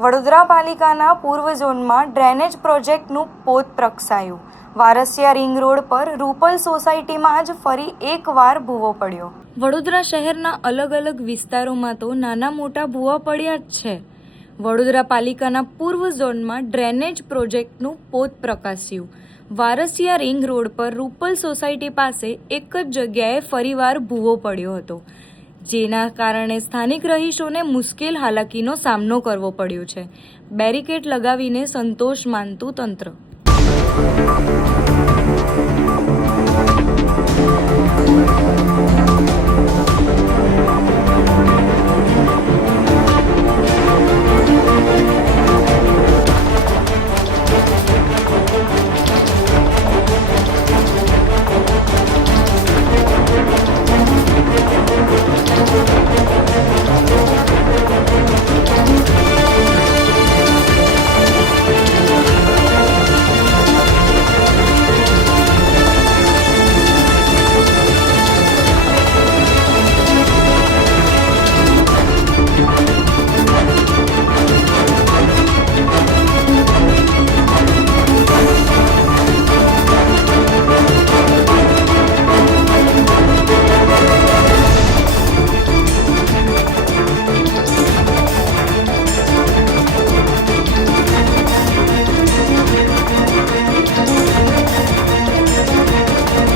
વડોદરા પાલિકાના પૂર્વ ઝોનમાં ડ્રેનેજ પ્રોજેક્ટનું પોત પ્રગટાયું. વારસિયા રિંગ રોડ પર રૂપલ સોસાયટીમાં જ ફરી એકવાર ભૂવો પડ્યો. વડોદરા શહેરના અલગ અલગ વિસ્તારોમાં તો નાના મોટા ભૂવા પડ્યા જ છે. વડોદરા પાલિકાના પૂર્વ ઝોનમાં ડ્રેનેજ પ્રોજેક્ટનું પોત પ્રકાશ્યું. વારસિયા રિંગ રોડ પર રૂપલ સોસાયટી પાસે એક જ જગ્યાએ ફરીવાર ભૂવો પડ્યો હતો, જેના કારણે સ્થાનિક રહીશોને મુશ્કેલ હાલાકીનો સામનો કરવો પડ્યો છે. બેરિકેડ લગાવીને સંતોષ માનતું તંત્ર.